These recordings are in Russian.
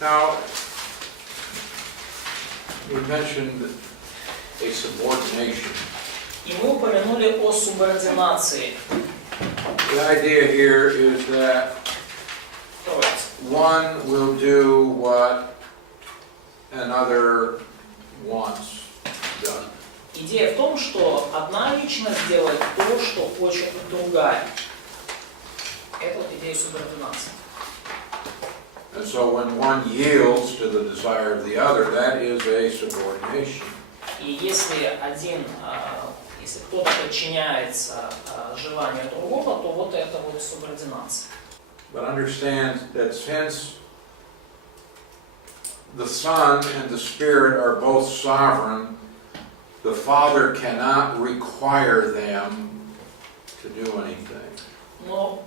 Now, we mentioned a subordination. И мы упомянули о субординации. The idea here is that one will do what another wants done. Идея в том, что одна личность делает то, что хочет другая. Это вот идея субординации. And so when one yields to the desire of the other, that is a subordination. И если если кто-то подчиняется желанию другого, то вот это вот субординация. But understand that since the Son and the Spirit are both sovereign, the Father cannot require them to do anything. Но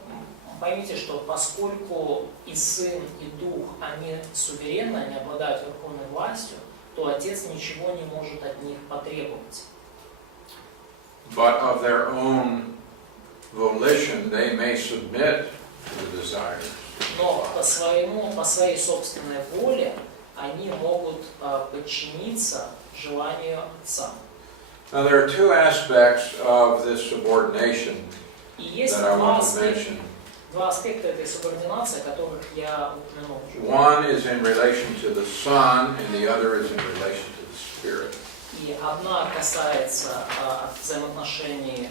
поймите, что поскольку и Сын, и Дух, они суверенны, они обладают верховной властью, то Отец ничего не может от них потребовать. But of their own volition, they may submit to the desires. Но по своей собственной воле они могут подчиниться желанию Отца. Now there are two aspects of this subordination И есть that I want to mention. два аспекта этой субординации, которых я упомянул. One is in relation to the Son, and the other is in relation to the Spirit. И одна касается взаимоотношений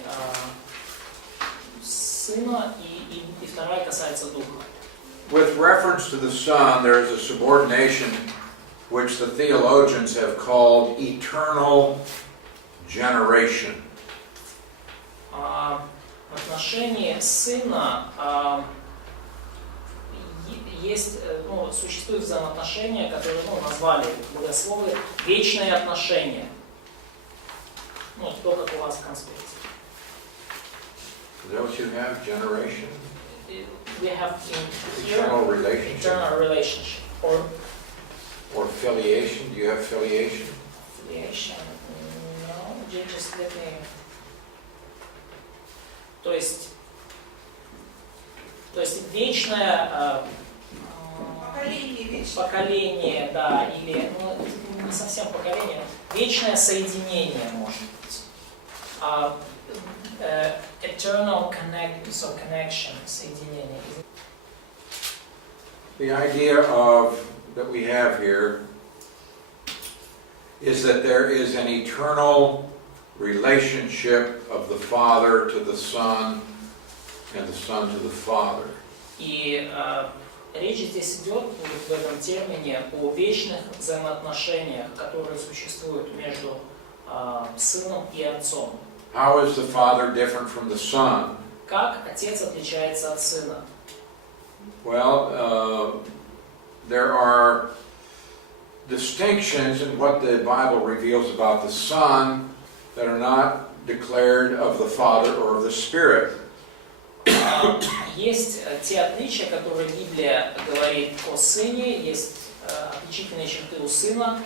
Сына, и вторая касается Духа. With reference to the Son, there is a subordination which the theologians have called eternal generation. В отношении Сына существуют взаимоотношения, которые назвали богословы вечные отношения. То, как у вас в конспекте. Is that what you have? Generation? We have in here Eternal relationship? eternal relationship. Or filiation? Do you have filiation? Filiation? No, just let me... То есть вечное поколение, да, или не совсем поколение, вечное соединение, может быть. Eternal connection, соединение. The idea that we have here is that there is an eternal relationship of the Father to the Son and the Son to the Father. И речь здесь идет в этом термине о вечных взаимоотношениях, которые существуют между Сыном и Отцом. How is the Father different from the Son? Как Отец отличается от Сына? Well, there are distinctions in what the Bible reveals about the Son that are not declared of the Father or of the Spirit. Есть те отличия, которые Библия говорит о Сыне, есть отличительные черты у Сына,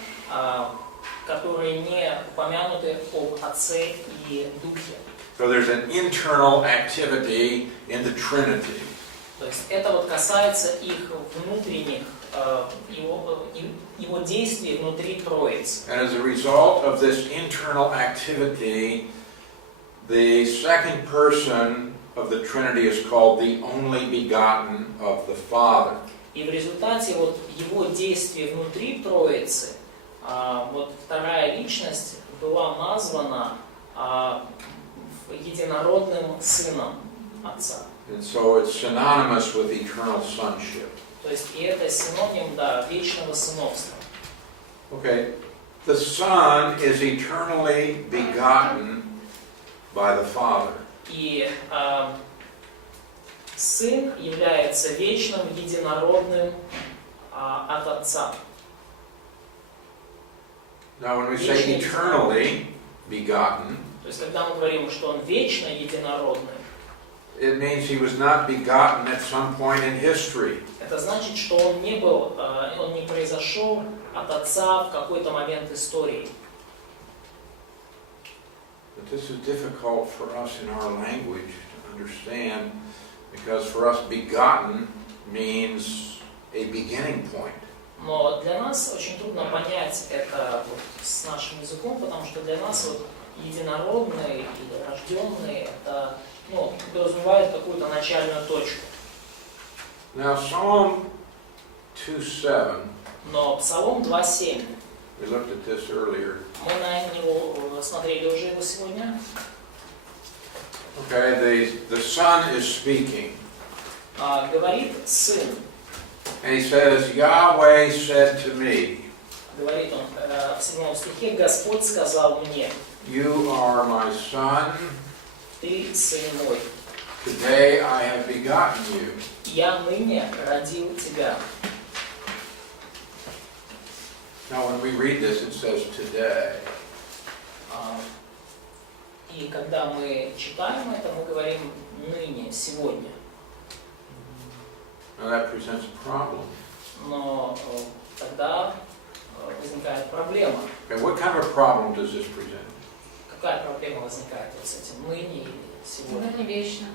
которые не упомянуты об Отце и Духе. So there's an internal activity in the Trinity. То есть это вот касается их внутренних, его действий внутри Троицы. And as a result of this internal activity, the second person of the Trinity is called the only begotten of the Father. И в результате вот его действий внутри Троицы, вот вторая личность была названа единородным Сыном Отца. And so it's synonymous with eternal sonship. То есть и это синоним, да, вечного сыновства. Okay, the Son is eternally begotten by the Father. И Сын является вечным, единородным от Отца. Now when we say eternally begotten, То есть когда мы говорим, что Он вечно единородный, it means he was not begotten at some point in history. это значит, что Он не произошел от Отца в какой-то момент истории. But this is difficult for us in our language to understand, because for us begotten means a beginning point. Но для нас очень трудно понять это вот с нашим языком, потому что для нас вот единородный или рожденный это подразумевает какую-то начальную точку. Now Psalm 2:7, Но Псалом 2:7, we looked at this earlier. мы на него смотрели уже его сегодня. Okay, the son is speaking. Говорит сын, And he says, Yahweh said to me, говорит он в 7 стихе, Господь сказал мне, You are my son, ты сын мой, today I have begotten you. я ныне родил тебя. Now when we read this, it says today. И когда мы читаем это, мы говорим ныне, сегодня. Now that presents a problem. Но тогда возникает проблема. Okay, what kind of a problem does this present? Какая проблема возникает вот с этим ныне или сегодня? Это не вечно.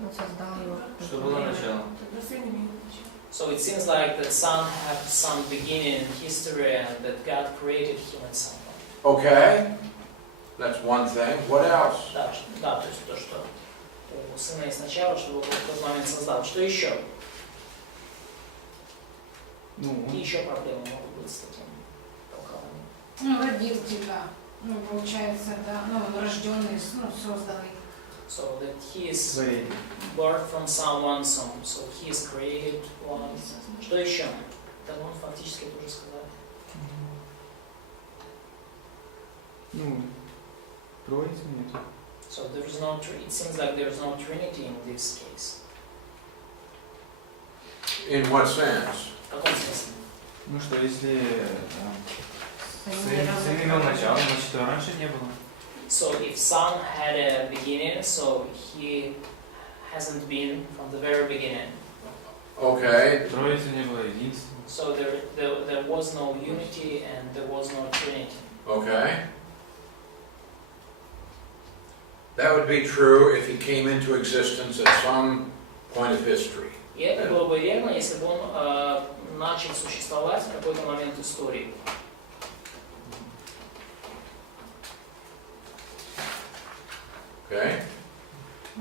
Он создал его. Что было начало? So it seems like the Son had some beginning in history and that God created him in some way. Okay, that's one thing. What else? Да, то есть то, что у Сына есть начало, что Бог в тот момент создал. Что еще? Какие еще проблемы могут быть с таким толкованием? Родил тебя. Получается, да, рожденный, созданный. So that he is birth from someone, so he is created one. Что еще? Это мы фактически тоже сказали. Троицы нет. So there is no. It seems like there is no Trinity in this case. In what sense? В каком смысле? Что если сын имел начало, значит его раньше не было. So if Son had a beginning, so he hasn't been from the very beginning. Okay. Троицы не было единства. So there was no unity and there was no Trinity. Okay. That would be true if he came into existence at some point of history. И это было бы верно, если бы он начал существовать в какой-то момент истории. Okay?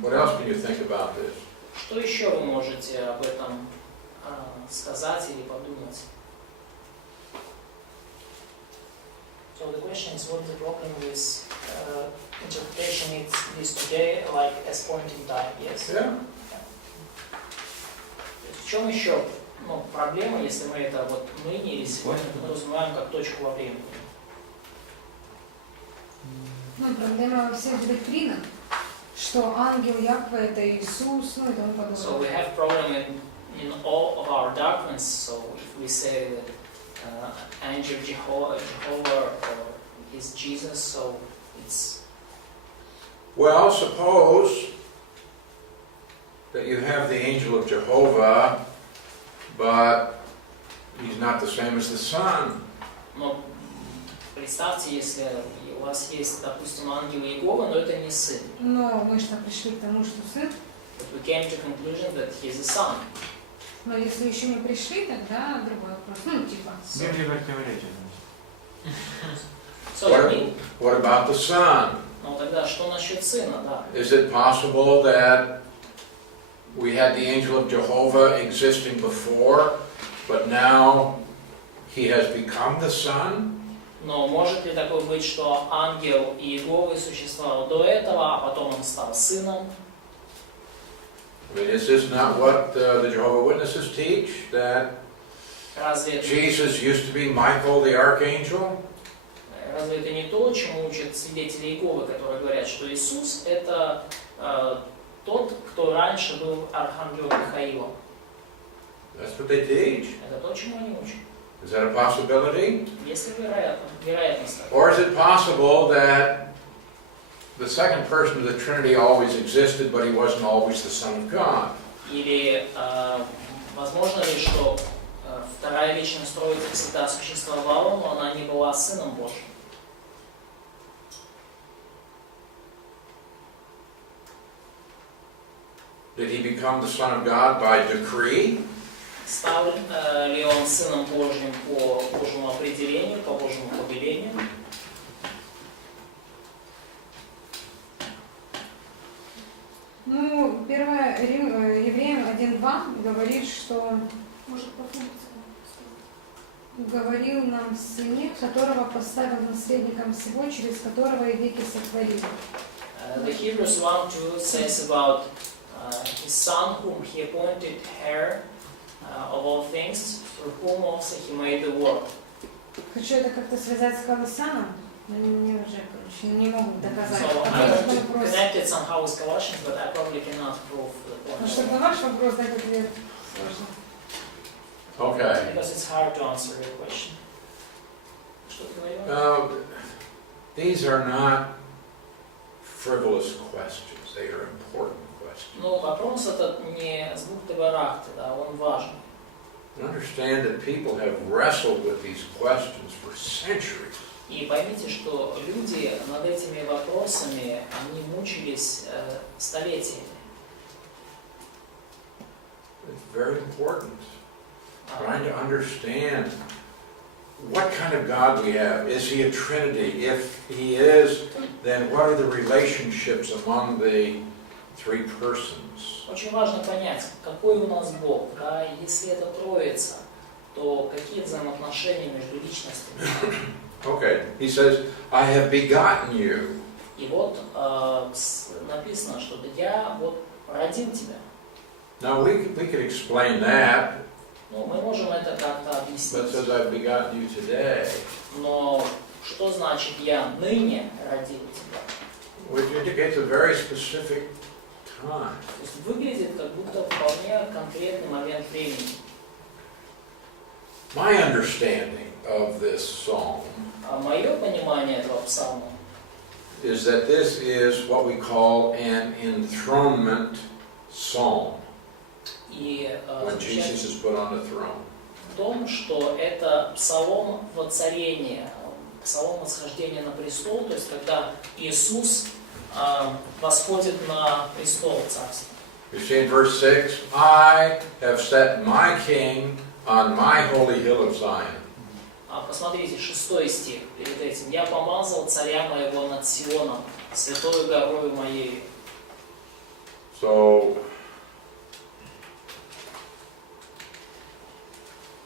What else can you think about this? Что еще вы можете об этом сказать или подумать? So the question is, what is the problem with interpretation is today, like as point in time? Yes. Yeah. В чем еще проблема, если мы это вот ныне или сегодня подразумеваем как точку во времени? Проблема во всех доктринах, что ангел Яхве это Иисус, и тому подобное. So we have problem in all of our doctrines. So if we say that angel Jehovah is Jesus, so it's. Well, suppose that you have the angel of Jehovah, but he's not the same as the Son. Но представьте, если у вас есть, допустим, ангел Иеговы, но это не сын. Но мы же пришли к тому, что сын. But we came to conclusion that he is a son. Но если еще не пришли, тогда другой вопрос. Типа. Библия противоречит. So I mean, What about the Son? ну тогда что насчет сына, да? Is it possible that we had the angel of Jehovah existing before, but now he has become the Son? Но может ли такое быть, что ангел Иеговы существовал до этого, а потом он стал сыном? I mean, is this not what the Jehovah's Witnesses teach? That Разве Jesus used to be Michael the Archangel? Разве это не то, чему учат свидетели Иеговы, которые говорят, что Иисус это тот, кто раньше был архангелом Михаилом? That's what they teach. Это то, чему они учат. Is that a possibility? Есть ли вероятность такая? Or is it possible that the second person of the Trinity always existed, but he wasn't always the Son of God? Или возможно ли, что вторая личность Троицы всегда существовала, но она не была Сыном Божьим? Did he become the Son of God by decree? стал ли он Сыном Божьим по Божьему определению, по Божьему повелению. Ну, Евреям 1:2 говорит, что говорил нам Сыне, которого поставил наследником всего, через которого и веки сотворил. The Hebrews 1:2 says about his Son, whom he appointed heir of all things, through whom also he made the world. Хочу это как-то связать с Колоссяном, но мне уже, не могу доказать. So I want to connect it somehow with Colossians, but I probably cannot prove the Потому point. что на ваш вопрос дать ответ сложно. Okay. Because it's hard to answer your question. Что ты говорил? These are not frivolous questions. They are important questions. Ну, вопрос этот не с бухты-барахты, да, он важный. Understand that people have wrestled with these questions for centuries. И поймите, что люди над этими вопросами, они мучились столетиями. It's very important. Trying to understand what kind of God we have. Is he a Trinity? If he is, then what are the relationships among the three persons? Очень важно понять, какой у нас Бог, да, если это Троица, то какие взаимоотношения между личностями. Okay, he says, I have begotten you. И вот написано, что я вот родил тебя. Now we could explain that, Ну, мы можем это как-то but it объяснить. says I've begotten you today, Но что значит я ныне родил тебя? which indicates a very specific time. То есть выглядит как будто вполне конкретный момент времени. My understanding of this psalm А мое понимание этого псалма is that this is what we call an enthronement psalm, и when Jesus is put on the throne. в том, что это псалом воцарения, псалом восхождения на престол, то есть когда Иисус восходит на престол царства. You see in verse 6, I have set my king on my holy hill of Zion. Посмотрите, 6 стих перед этим. «Я помазал царя моего над Сионом, святою горою моей». So,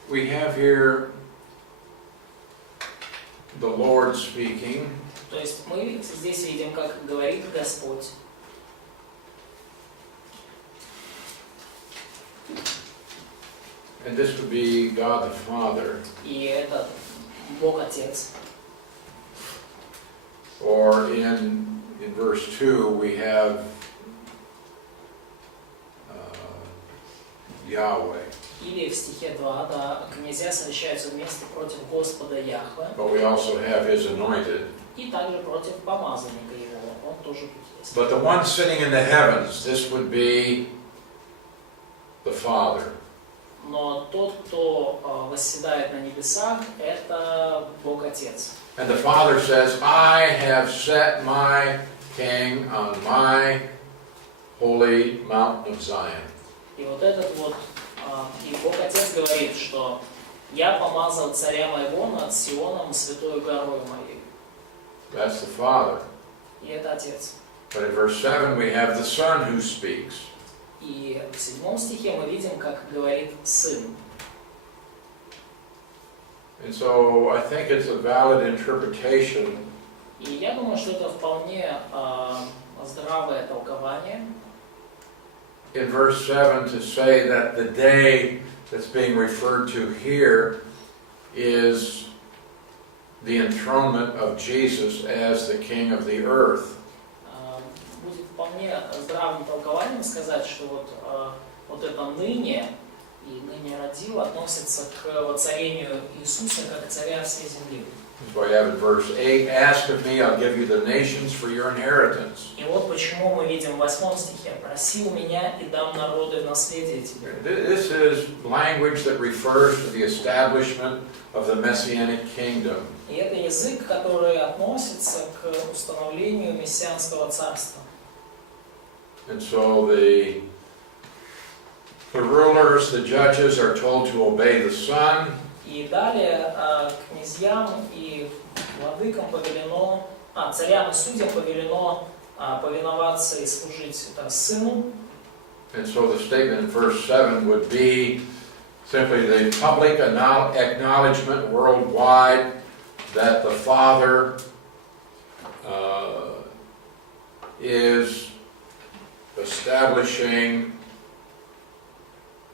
we have here the Lord speaking. То есть мы здесь видим, как говорит Господь. And this would be God the Father. И это Бог Отец. Or in verse 2 we have Yahweh. Или в стихе 2, да, князья совещаются вместе против Господа Яхве, But we also have his anointed. и также против помазанника его. Он тоже тут есть. But the one sitting in the heavens, this would be the Father. Но тот, кто восседает на небесах, это Бог Отец. And the Father says, I have set my king on my holy mountain of Zion. И вот этот вот, и Бог Отец говорит, что я помазал царя моего над Сионом, святою горою моей. That's the Father. И это Отец. But in verse 7 we have the Son who speaks. И в 7 стихе мы видим, как говорит Сын. And so I think it's a valid interpretation И я думаю, что это вполне здравое толкование. in verse 7 to say that the day that's being referred to here is the enthronement of Jesus as the King of the earth. Будет вполне здравым толкованием сказать, что вот это ныне и ныне родил относится к воцарению Иисуса как царя всей земли. So I have in verse 8, ask of me, I'll give you the nations for your inheritance. И вот почему мы видим в 8 стихе: «Проси у меня, и дам народы в наследие тебе». This is language that refers to the establishment of the Messianic kingdom. И это язык, который относится к установлению мессианского царства. And so the The rulers, the judges are told to obey the Son. И далее князьям и владыкам повелено, царям и судьям повелено повиноваться и служить Сыну. And so the statement in verse 7 would be simply the public acknowledgement worldwide that the Father is establishing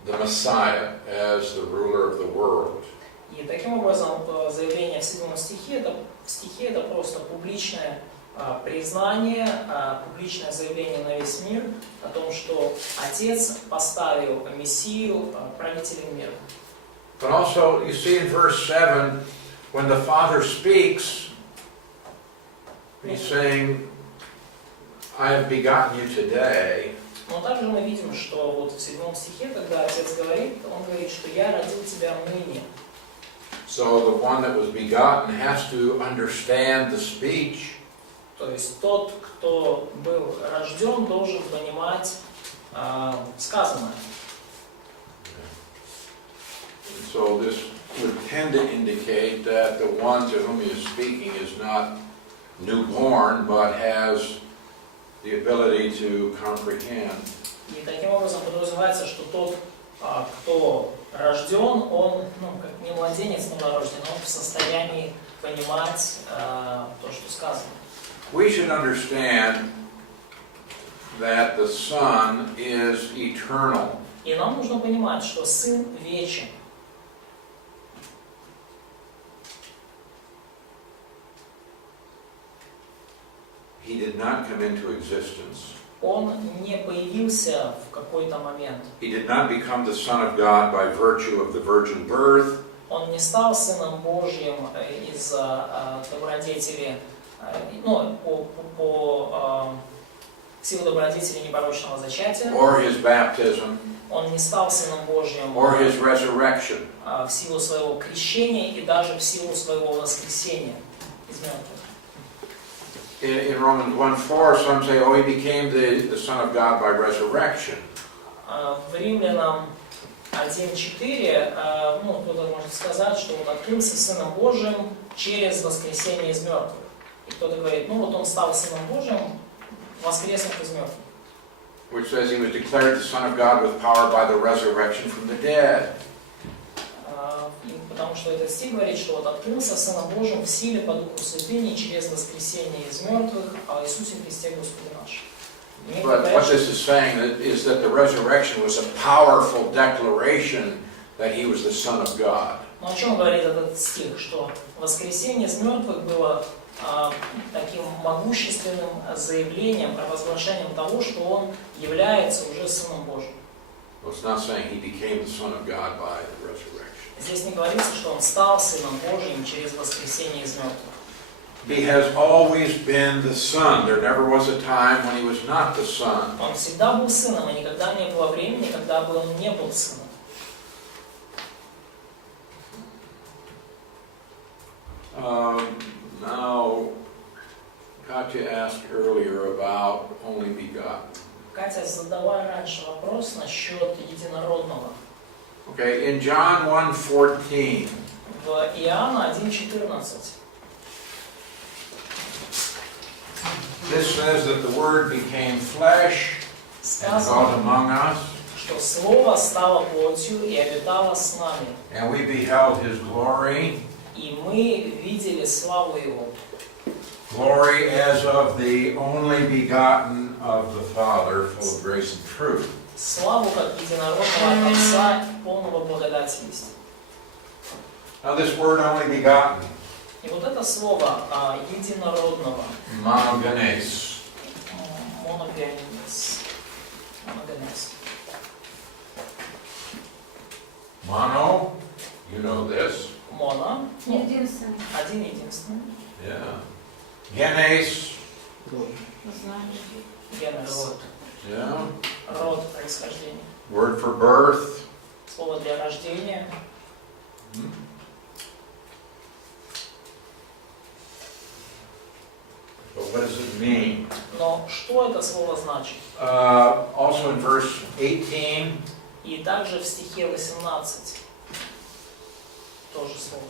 the Messiah as the ruler of the world. И таким образом заявление в 7 стихе это просто публичное признание, публичное заявление на весь мир о том, что Отец поставил Мессию правителем мира. But also, you see in verse 7, when the Father speaks, he's saying, I have begotten you today. Но также мы видим, что вот в 7 стихе, когда Отец говорит, Он говорит, что «Я родил тебя ныне». So the one that was begotten has to understand the speech. То есть тот, кто был рожден, должен понимать сказанное. So this would tend to indicate that the one to whom he is speaking is not newborn, but has the ability to comprehend. И таким образом подразумевается, что тот, кто рожден, он, как не младенец новорожден, он в состоянии понимать то, что сказано. We should understand that the Son is eternal. И нам нужно понимать, что Сын вечен. He did not come into existence. Он не появился в какой-то момент. He did not become the Son of God by virtue of the virgin birth. Он не стал Сыном Божьим из-за добродетели, по силе добродетели непорочного зачатия. Or his baptism, Он не стал Сыном Божьим or his resurrection. В силу своего крещения и даже в силу своего воскресения из мертвых. In Romans 1:4, some say, oh, he became the Son of God by resurrection. В Римлянам 1:4, кто-то может сказать, что он открылся Сыном Божьим через воскресение из мертвых. И кто-то говорит, он стал Сыном Божьим, воскреснув из мертвых. Which says he was declared the Son of God with power by the resurrection from the dead. Потому что этот стих говорит, что открылся Сыном Божьим в силе по Духу Святыни через воскресение из мертвых о Иисусе Христе Господе нашем. But what this is saying is that the resurrection was a powerful declaration that he was the Son of God. Но о чем говорит этот стих? Что воскресение из мертвых было таким могущественным заявлением, провозглашением того, что он является уже Сыном Божьим. It's not saying he became the Son of God by the resurrection. Здесь не говорится, что он стал Сыном Божьим через воскресение из мертвых. He has always been the Son. There never was a time when he was not the Son. Он всегда был Сыном, и никогда не было времени, когда бы он не был Сыном. Now, Katya asked earlier about only begotten. Катя задала раньше вопрос насчет единородного. Okay, in John 1:14. В Иоанна 1:14. This says that the Word became flesh and dwelt among us, что Слово стало плотью и обитало с нами. and we beheld His glory, И мы видели славу Его. glory as of the only begotten of the Father, full of grace and truth. Славу как единородного от Отца, полного благодати и истины. Now this word only begotten, И вот это слово единородного, monogenes, моногенез, mono, you know this, моно, Единственный. один единственный, yeah. Genes, генез, yeah. род происхождения, Word for birth. слово для рождения. But what does it mean? Но что это слово значит? Also in verse 18, И также в стихе 18 тоже слово.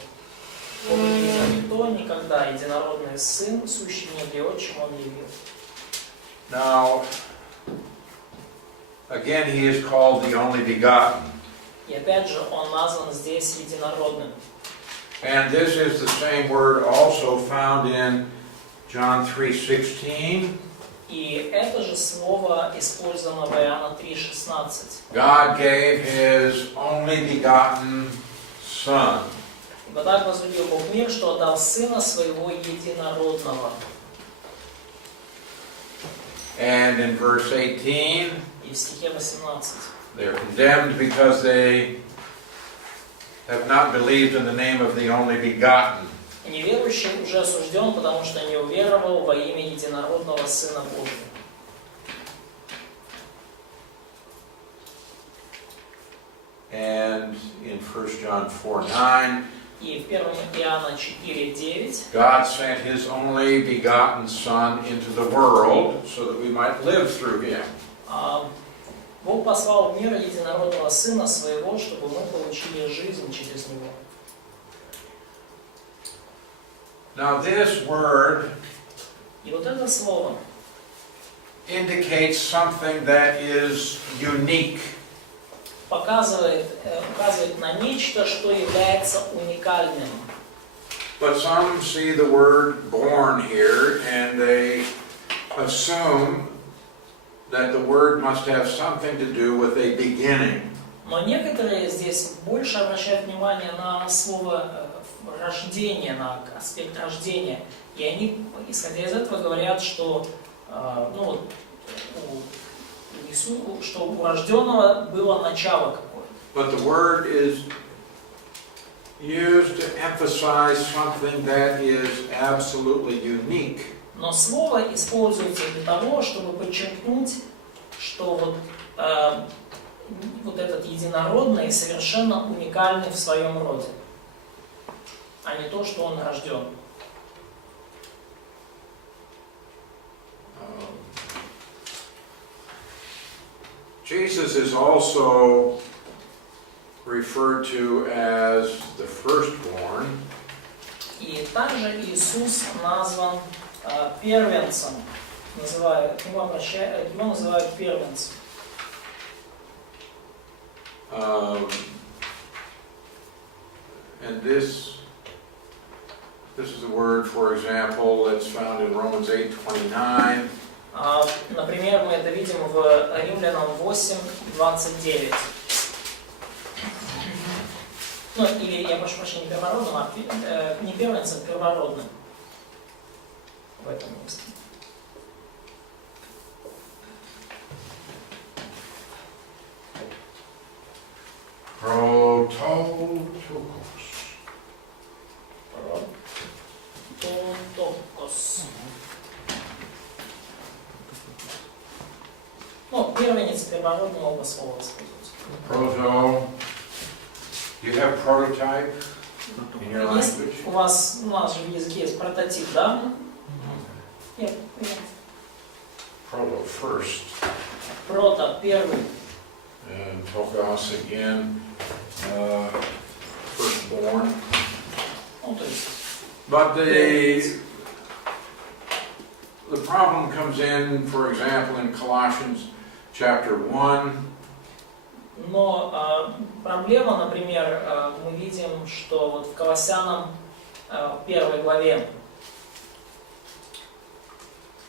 «Бог не видел никто никогда, единородный Сын, сущий в небе, отчим Он явил». Now, again, he is called the only begotten. И опять же, Он назван здесь единородным. And this is the same word also found in John 3:16. И это же слово использовано в Иоанна 3:16. God gave his only begotten Son. Ибо так возлюбил Бог мир, что отдал Сына Своего Единородного. And in verse 18, И в стихе 18. they are condemned because they have not believed in the name of the only begotten. Неверующий уже осужден, потому что не уверовал во имя Единородного Сына Божьего. And in 1 John 4:9, И в 1 Иоанна 4:9 God sent his only begotten Son into the world so that we might live through him. Бог послал в мир Единородного Сына Своего, чтобы мы получили жизнь через Него. Now this word И вот это слово indicates something that is unique. указывает на нечто, что является уникальным. But some see the word born here and they assume that the word must have something to do with a beginning. Но некоторые здесь больше обращают внимание на слово рождение, на аспект рождения. И они, исходя из этого, говорят, что, что у рожденного было начало какое-то. But the word is used to emphasize something that is absolutely unique. Но слово используется для того, чтобы подчеркнуть, что вот этот единородный совершенно уникальный в своем роде, а не то, что он рожден. Jesus is also referred to as the firstborn. И также Иисус назван первенцем, его называют первенцем. And this is a word, for example, that's found in Romans 8:29. Например, мы это видим в Римлянам 8:29. Или, я прошу прощения, не первородным, не первенцем, первородным. В этом месте. Прототокос. Первенец, первородный, оба слова используются. Proto. You have prototype in your language? У нас же в языке есть прототип, да? Нет. Proto, first. Прото, первый. And tokos again, firstborn. То есть. But the problem comes in, for example, in Colossians chapter 1. Но проблема, например, мы видим, что вот в Колоссянам 1 главе,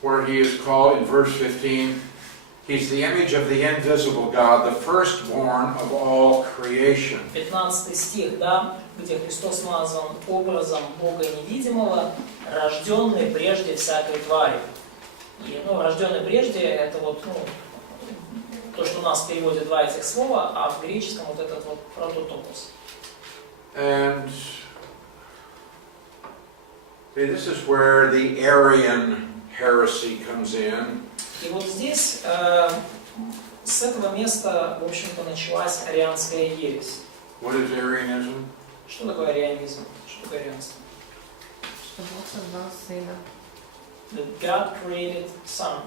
where he is called in verse 15, he's the image of the invisible God, the firstborn of all creation. 15 стих, да, где Христос назван образом Бога невидимого, рожденный прежде всякой твари. И, рожденный прежде, это то, что у нас в переводе два этих слова, а в греческом вот этот вот прототокос. And this is where the Arian heresy comes in. И вот здесь, с этого места, в общем-то, началась арианская ересь. What is Arianism? Что такое арианизм? Что такое арианство? Что Бог создал Сына. That God created Son.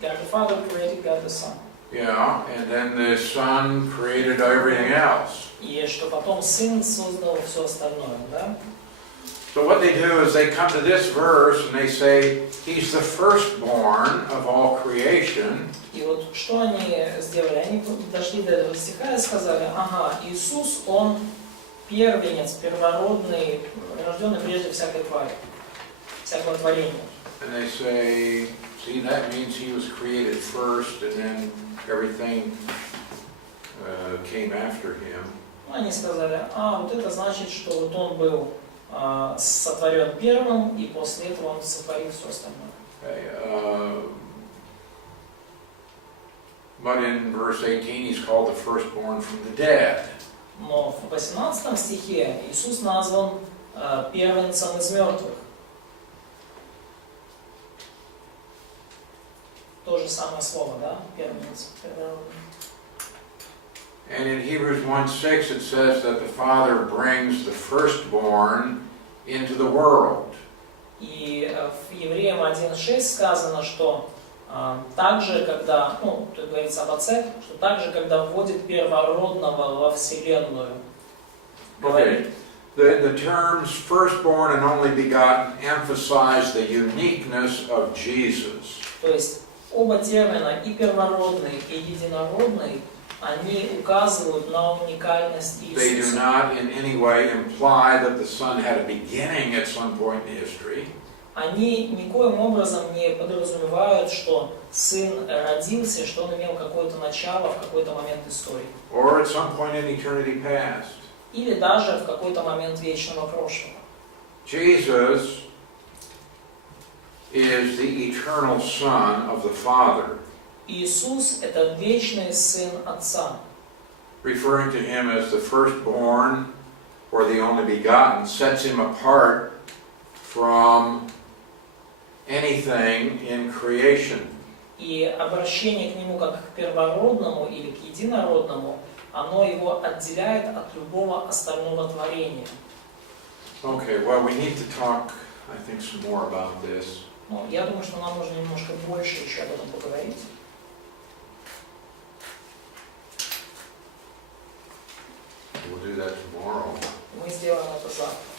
God the Father created God the Son. Yeah, and then the Son created everything else. И что потом Сын создал все остальное, да? So what they do is they come to this verse and they say, He's the firstborn of all creation. И вот что они сделали? Они дошли до этого стиха и сказали, ага, Иисус, Он первенец, первородный, рожденный прежде всякой твари, всякого творения. And they say, see, that means He was created first and then everything came after Him. Они сказали, вот это значит, что вот Он был сотворен первым, и после этого Он сотворил все остальное. Okay, but in verse 18 He's called the firstborn from the dead. Но в 18 стихе Иисус назван первенцем из мертвых. То же самое слово, да? Первенец, первородный. And in Hebrews 1:6 it says that the Father brings the firstborn into the world. И в Евреям 1:6 сказано, что также, когда, тут говорится об Отце, что также, когда вводит первородного во Вселенную, говорит. The terms firstborn and only begotten emphasize the uniqueness of Jesus. То есть оба термина, и первородный, и единородный, они указывают на уникальность They do Иисуса. not in any way imply that the Son had a beginning at some point in history. Они никоим образом не подразумевают, что Сын родился, что Он имел какое-то начало в какой-то момент истории. Or at some point in eternity past. Или даже в какой-то момент вечного прошлого. Jesus is the eternal Son of the Father. Иисус – это вечный Сын Отца. Referring to Him as the firstborn or the only begotten sets Him apart from anything in creation. И обращение к Нему как к первородному или к единородному, оно Его отделяет от любого остального творения. Okay, well, we need to talk, I think, some more about this. Но я думаю, что нам нужно немножко больше еще об этом поговорить. We'll do that tomorrow. Мы сделаем это завтра.